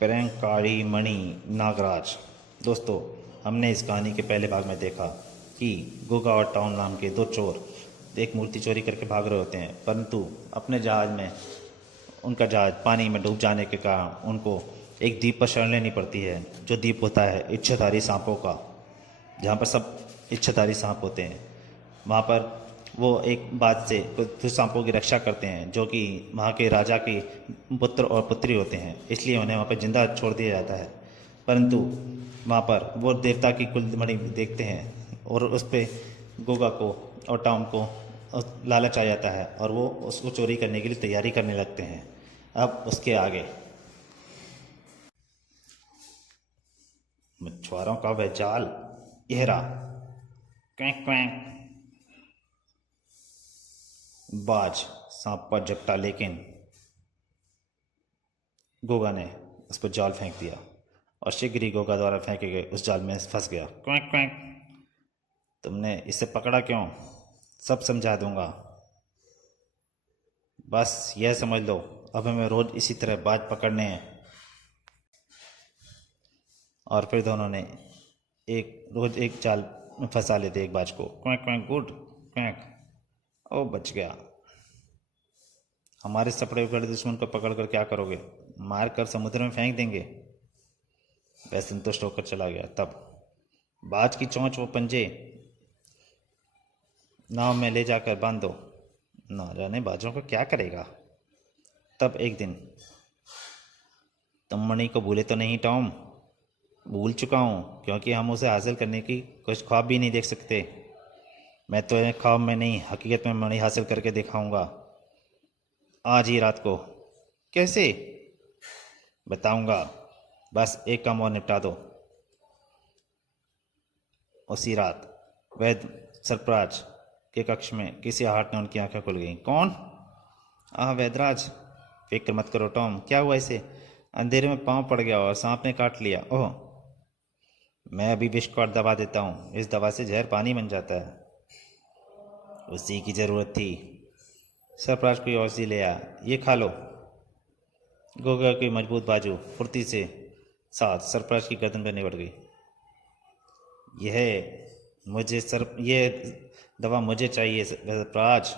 प्रलंकारी मणि नागराज। दोस्तों, हमने इस कहानी के पहले भाग में देखा कि गुगा और टाउन नाम के दो चोर एक मूर्ति चोरी करके भाग रहे होते हैं, परंतु अपने जहाज़ में उनका जहाज़ पानी में डूब जाने के कारण उनको एक द्वीप पर शरण लेनी पड़ती है, जो द्वीप होता है इच्छाधारी सांपों का, जहाँ पर सब इच्छाधारी सांप होते हैं। वहाँ पर वो एक बात से कुछ सांपों की रक्षा करते हैं, जो कि वहाँ के राजा के पुत्र और पुत्री होते हैं, इसलिए उन्हें वहाँ पर जिंदा छोड़ दिया जाता है। परंतु वहाँ पर वो देवता की कुलमणि देखते हैं और उस पर गोगा को और टॉम को लालच आ जाता है और वो उसको चोरी करने के लिए तैयारी करने लगते हैं। अब उसके आगे मछुआरों का वह जाल, यह रहा। क्वैंक क्वैंक। बाज सांप पर झपटा, लेकिन गोगा ने उस पर जाल फेंक दिया और शीघ्र ही गोगा द्वारा फेंके गए उस जाल में फंस गया। क्वैंक क्वैंक। तुमने इसे पकड़ा क्यों? सब समझा दूंगा, बस यह समझ लो, अब हमें रोज इसी तरह बाज पकड़ने हैं। और फिर दोनों ने रोज एक जाल में फंसा लेते एक बाज को। क्वैंक क्वैंक गुड क्वैंक। ओ, बच गया। हमारे सपड़े हुए दुश्मन को पकड़कर क्या करोगे? मार कर समुद्र में फेंक देंगे। वह संतुष्ट होकर चला गया। तब बाज की चोंच वो पंजे नाव में ले जाकर बांध दो, ना जाने बाजों को क्या करेगा। तब एक दिन, तुम मणि को भूले तो नहीं टॉम? भूल चुका हूँ, क्योंकि हम उसे हासिल करने की कुछ ख्वाब भी नहीं देख सकते। मैं तो ख्वाब में नहीं, हकीकत में मणि हासिल करके दिखाऊंगा, आज ही रात को। कैसे? बताऊंगा, बस एक काम और निपटा दो। उसी रात वैद्य सरपराज के कक्ष में किसी आहट ने उनकी आंखें खुल गईं। कौन? वैदराज। फिक्र मत करो टॉम, क्या हुआ इसे? अंधेरे में पांव पड़ गया और सांप ने काट लिया। ओह, मैं अभी विष को दवा देता हूँ, इस दवा से जहर पानी बन जाता है। उसी की जरूरत थी। सरपराज कोई औषधि ले आया, ये खा लो। गोगा की मजबूत बाजू फुर्ती से साथ सरपराज की गर्दन पर निबड़ गई। यह दवा मुझे चाहिए सरपराज।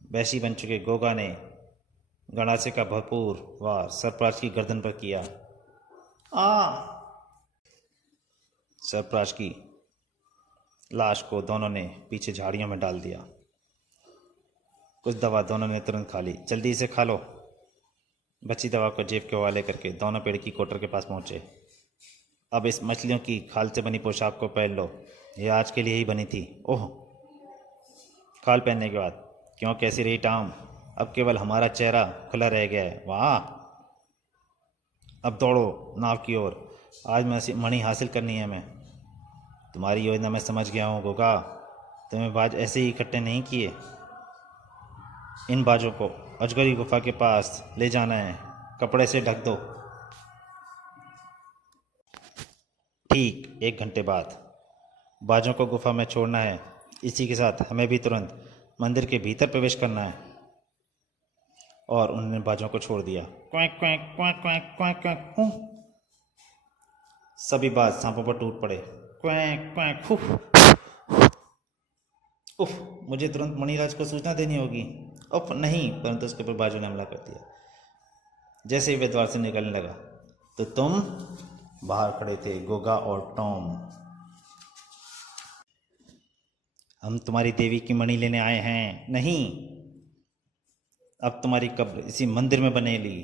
वैशी बन चुके गोगा ने गणासे का भरपूर वार सरपराज की गर्दन पर किया। सरपराज की लाश को दोनों ने पीछे झाड़ियों में डाल दिया। कुछ दवा दोनों ने तुरंत खा ली। जल्दी इसे खा लो। बची दवा को जेब के हवाले करके दोनों पेड़ की कोटर के पास पहुंचे। अब इस मछलियों की खाल से बनी पोशाक को पहन लो, यह आज के लिए ही बनी थी। ओह, खाल पहनने के बाद क्यों, कैसी रही टॉम? अब केवल हमारा चेहरा खुला रह गया है। वाह, अब दौड़ो नाव की ओर। आज मणि हासिल करनी है हमें। तुम्हारी योजना मैं समझ गया हूँ गोगा, तुम्हें बाज ऐसे ही इकट्ठे नहीं किए। इन बाजों को अजगरी गुफा के पास ले जाना है, कपड़े से ढक दो। ठीक 1 घंटे बाद बाजों को गुफा में छोड़ना है। इसी के साथ हमें भी तुरंत मंदिर के भीतर प्रवेश करना है। और उन्होंने बाजों को छोड़ दिया। क्वैंक क्वैंक क्वैंक क्वैंक क्वैंक क्वैंक। सभी बाज सांपों पर टूट पड़े। क्वैंक क्वैंक। उफ, मुझे तुरंत मणिराज को सूचना देनी होगी। उफ नहीं, परंतु उसके ऊपर बाजू ने हमला कर दिया। जैसे ही वे द्वार से निकलने लगा तो तुम बाहर खड़े थे, गोगा और टॉम। हम तुम्हारी देवी की मणि लेने आए हैं। नहीं, अब तुम्हारी कब्र इसी मंदिर में बनेगी।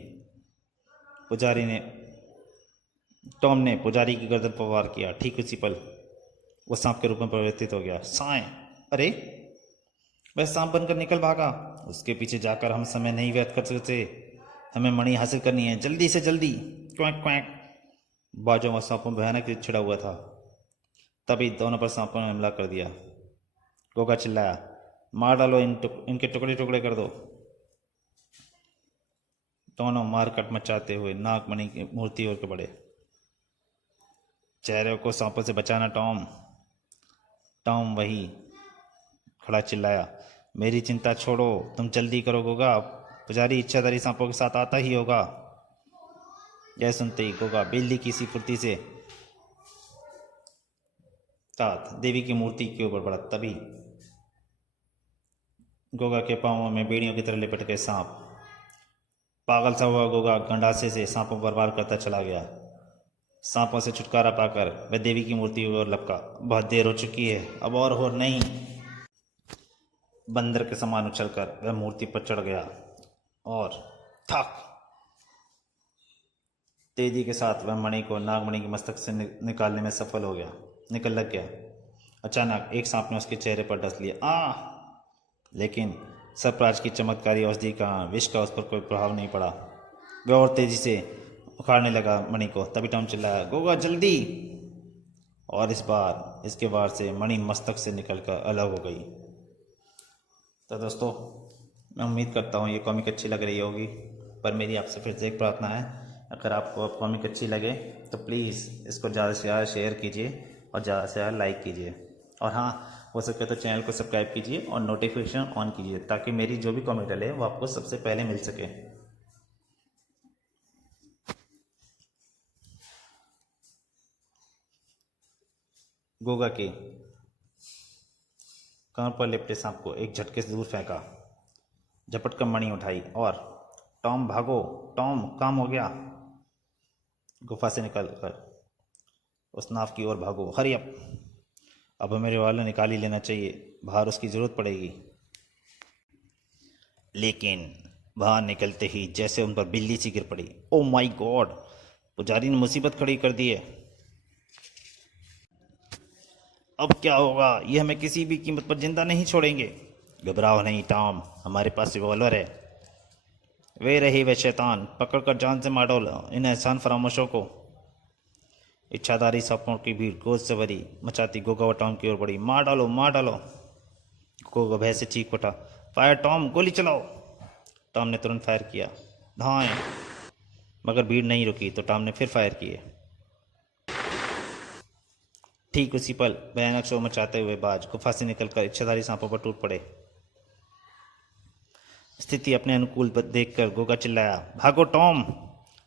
टॉम ने पुजारी की गर्दन पर वार किया। ठीक उसी पल वो सांप के रूप में परिवर्तित हो गया। साएं! अरे, वह सांप बनकर निकल भागा। उसके पीछे जाकर हम समय नहीं व्यर्थ कर सकते। हमें मणि हासिल करनी है, जल्दी से जल्दी। क्वैंक क्वैंक। बाजों व सांपों में भयानक युद्ध छिड़ा हुआ था। तभी दोनों पर सांपों ने हमला कर दिया। गोगा चिल्लाया, मार डालो, इनके टुकड़े टुकड़े कर दो। दोनों मारकट मचाते हुए नागमणि की मूर्ति ओर के बढ़े। चेहरे को सांपों से बचाना टॉम। टॉम वही खड़ा चिल्लाया, मेरी चिंता छोड़ो, तुम जल्दी करो गोगा, पुजारी इच्छाधारी सांपों के साथ आता ही होगा। यह सुनते ही गोगा बिल्ली की सी फुर्ती से साथ देवी की मूर्ति के ऊपर बढ़ा। तभी गोगा के पांवों में बेड़ियों की तरह लिपट गए सांप। पागल सा हुआ गोगा गंडासे से सांपों पर वार करता चला गया। सांपों से छुटकारा पाकर वह देवी की मूर्ति की ओर लपका। बहुत देर हो चुकी है, अब और नहीं। बंदर के समान उछलकर वह मूर्ति पर चढ़ गया और थक तेजी के साथ वह मणि को नागमणि के मस्तक से निकालने में सफल हो गया, निकल लग गया। अचानक एक सांप ने उसके चेहरे पर डस लिया। लेकिन सरप्राज की चमत्कारी औषधि का विष का उस पर कोई प्रभाव नहीं पड़ा। वह और तेजी से उखाड़ने लगा मणि को। तभी टॉम चिल्लाया, गोगा जल्दी! और इस बार इसके वार से मणि मस्तक से निकलकर अलग हो गई। तो दोस्तों, मैं उम्मीद करता हूँ ये कॉमिक अच्छी लग रही होगी, पर मेरी आपसे फिर से एक प्रार्थना है, अगर आपको कॉमिक अच्छी लगे तो प्लीज़ इसको ज़्यादा से ज़्यादा शेयर कीजिए और ज़्यादा से ज़्यादा लाइक कीजिए। और हाँ, हो सके तो चैनल को सब्सक्राइब कीजिए और नोटिफिकेशन ऑन कीजिए, ताकि मेरी जो भी कॉमेंट डले वो आपको सबसे पहले मिल सके। गोगा के कमर पर लिपटे सांप को एक झटके से दूर फेंका, झपट कर मणि उठाई और टॉम भागो, टॉम काम हो गया। गुफा से निकल कर उस नाव की ओर भागो, हरी अप! अब हमें रिवाल्वर निकाल ही लेना चाहिए, बाहर उसकी जरूरत पड़ेगी। लेकिन बाहर निकलते ही जैसे उन पर बिल्ली सी गिर पड़ी। Oh my God! पुजारी ने मुसीबत खड़ी कर दी है। अब क्या होगा? ये हमें किसी भी कीमत पर जिंदा नहीं छोड़ेंगे। घबराओ नहीं टॉम, हमारे पास रिवॉल्वर है। वे रही वे शैतान, पकड़कर जान से मार डालो इन एहसान फरामोशों को। इच्छाधारी सांपों की भीड़ गोद से भरी मचाती गोगा व टॉम की ओर बढ़ी। मार डालो, मार डालो! गोगा भय से चीख उठा, फायर टॉम, गोली चलाओ! टॉम ने तुरंत फायर किया। धाएं! मगर भीड़ नहीं रुकी तो टॉम ने फिर फायर किए। ठीक उसी पल भयानक शोर मचाते हुए बाज गुफा से निकलकर इच्छाधारी सांपों पर टूट पड़े। स्थिति अपने अनुकूल देखकर गोगा चिल्लाया, भागो टॉम,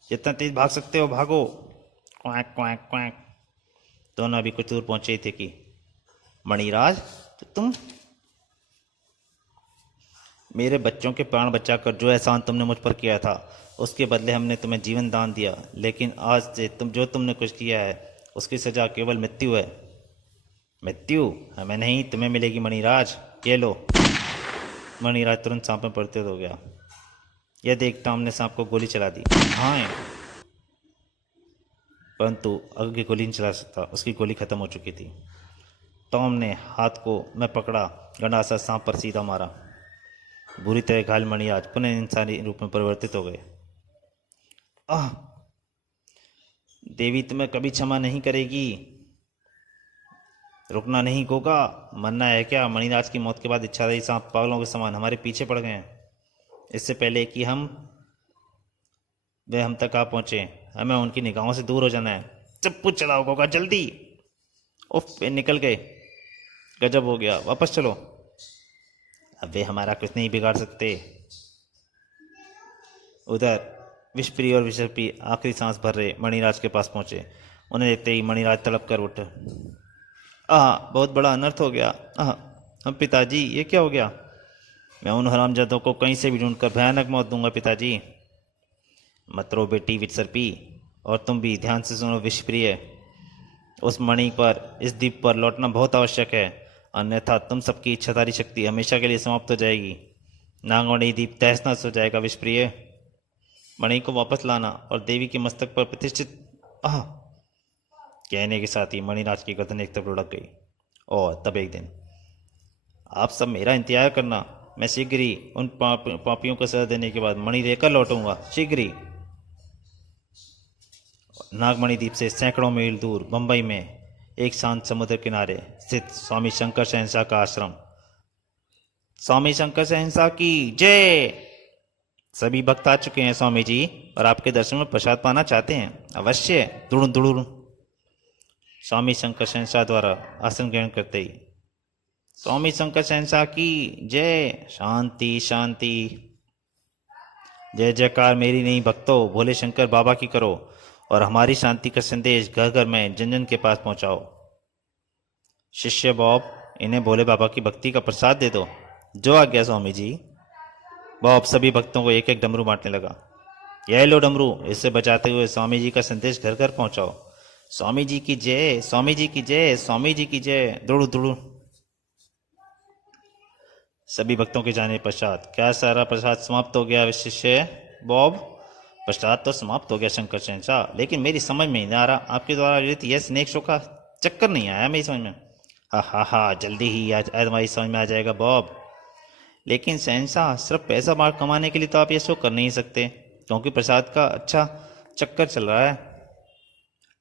जितना तेज भाग सकते हो भागो! Quack quack quack. दोनों अभी कुछ दूर पहुंचे ही थे कि मणिराज, तो तुम मेरे बच्चों के प्राण बचाकर जो एहसान तुमने मुझ पर किया था, उसके बदले हमने तुम्हें जीवन दान दिया। लेकिन आज से तुमने कुछ किया है उसकी सजा केवल मृत्यु है। मृत्यु हमें नहीं, तुम्हें मिलेगी मणिराज, ये लो। मणिराज तुरंत सांप में परिवर्तित हो गया। यह देख टॉम ने सांप को गोली चला दी। हाँ, परंतु आगे गोली नहीं चला सकता, उसकी गोली खत्म हो चुकी थी। टॉम ने हाथ को मैं पकड़ा, गंडासा सांप पर सीधा मारा। बुरी तरह घायल मणिराज पुनः इंसानी रूप में परिवर्तित हो गए। आह! देवी तुम्हें कभी क्षमा नहीं करेगी। रुकना नहीं गोगा, मरना है क्या? मणिराज की मौत के बाद इच्छाधारी सांप पागलों के समान हमारे पीछे पड़ गए हैं। इससे पहले कि वे हम तक आ पहुंचे, हमें उनकी निगाहों से दूर हो जाना है। चप्पू चलाओ गोगा, जल्दी! उफ, वे निकल गए। गजब हो गया, वापस चलो। अब वे हमारा कुछ नहीं बिगाड़ सकते। उधर विषप्रिय और विषप्रिय आखिरी सांस भर रहे मणिराज के पास पहुंचे। उन्हें देखते ही मणिराज तड़प कर उठे। बहुत बड़ा अनर्थ हो गया। हम पिताजी, ये क्या हो गया? मैं उन हरामजादों को कहीं से भी ढूंढकर भयानक मौत दूंगा पिताजी। मत रो बेटी विषसर्पी, और तुम भी ध्यान से सुनो विषप्रिय। उस मणि पर, इस द्वीप पर लौटना बहुत आवश्यक है, अन्यथा तुम सबकी इच्छाधारी शक्ति हमेशा के लिए समाप्त हो जाएगी। नागमणि द्वीप तहस नहस हो जाएगा विषप्रिय। मणि को वापस लाना और देवी के मस्तक पर प्रतिष्ठित। कहने के साथ ही मणिराज की गर्दन एक तरफ लुढ़क गई। और तब एक दिन, आप सब मेरा इंतजार करना, मैं शीघ्र ही उन पापियों को सजा देने के बाद मणि लेकर लौटूंगा, शीघ्र ही। नागमणि द्वीप से सैकड़ों मील दूर बंबई में एक शांत समुद्र किनारे स्थित स्वामी शंकर शहंशाह का आश्रम। स्वामी शंकर शहंशाह की जय! सभी भक्त आ चुके हैं स्वामी जी, और आपके दर्शन में प्रसाद पाना चाहते हैं। अवश्य, दुड़ुन दुड़ुन। स्वामी शंकर शहंशाह द्वारा आसन ग्रहण करते ही, स्वामी शंकर शहंशाह की जय! शांति शांति। जय जयकार मेरी नहीं भक्तों, भोले शंकर बाबा की करो और हमारी शांति का संदेश घर घर में जन जन के पास पहुंचाओ। शिष्य बॉब, इन्हें भोले बाबा की भक्ति का प्रसाद दे दो। जो आज्ञा स्वामी जी। बॉब सभी भक्तों को एक एक डमरू बांटने लगा। यह लो डमरू, इससे बजाते हुए स्वामी जी का संदेश घर घर पहुंचाओ। स्वामी जी की जय, स्वामी जी की जय, स्वामी जी की जय। दुड़ू दुड़ू। सभी भक्तों के जाने पश्चात क्या सारा प्रसाद समाप्त हो गया शिष्य बॉब? प्रसाद तो समाप्त हो गया शंकर शहंशाह, लेकिन मेरी समझ में नहीं आ रहा, आपके द्वारा आयोजित यह स्नेक शो का चक्कर नहीं आया मेरी समझ में। हा, जल्दी ही आज तुम्हारी समझ में आ जाएगा बॉब। लेकिन शहंशाह, सिर्फ पैसा मार कमाने के लिए तो आप ये शो कर नहीं सकते, क्योंकि प्रसाद का अच्छा चक्कर चल रहा है।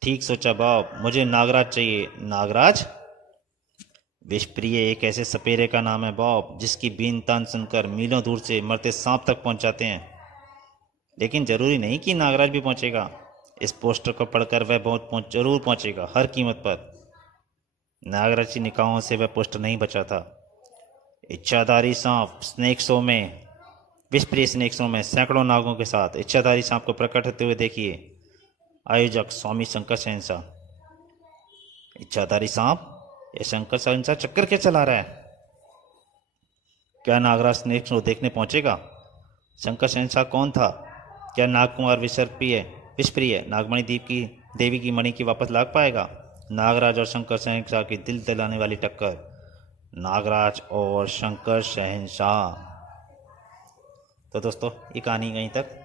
ठीक सोचा बॉब, मुझे नागराज चाहिए। नागराज? विषप्रिय एक ऐसे सपेरे का नाम है बॉब, जिसकी बीन तान सुनकर मीलों दूर से मरते सांप तक पहुंच जाते हैं। लेकिन जरूरी नहीं कि नागराज भी पहुंचेगा। इस पोस्टर को पढ़कर वह जरूर पहुंचेगा, हर कीमत पर। नागराज की निगाहों से वह पोस्टर नहीं बचा था। इच्छाधारी सांप स्नेक शो में, विषप्रिय स्नेक शो में सैकड़ों नागों के साथ इच्छाधारी सांप को प्रकट होते हुए देखिए। आयोजक स्वामी शंकर शहंशाह। इच्छाधारी सांप? ये शंकर शहंशाह चक्कर क्या चला रहा है? क्या नागराज स्नेक शो देखने पहुंचेगा? शंकर शहंशाह कौन था? क्या नागकुमार विषप्रिय नागमणि देवी की मणि की वापस लाग पाएगा? नागराज और शंकर शहंशाह की दिल दिलाने वाली टक्कर। नागराज और शंकर शहंशाह। तो दोस्तों, ये कहानी यहीं तक।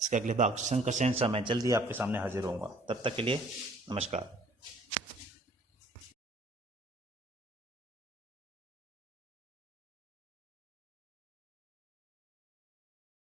इसके अगले भाग शंकर शहंशाह मैं जल्दी आपके सामने हाजिर होऊंगा। तब तक के लिए नमस्कार।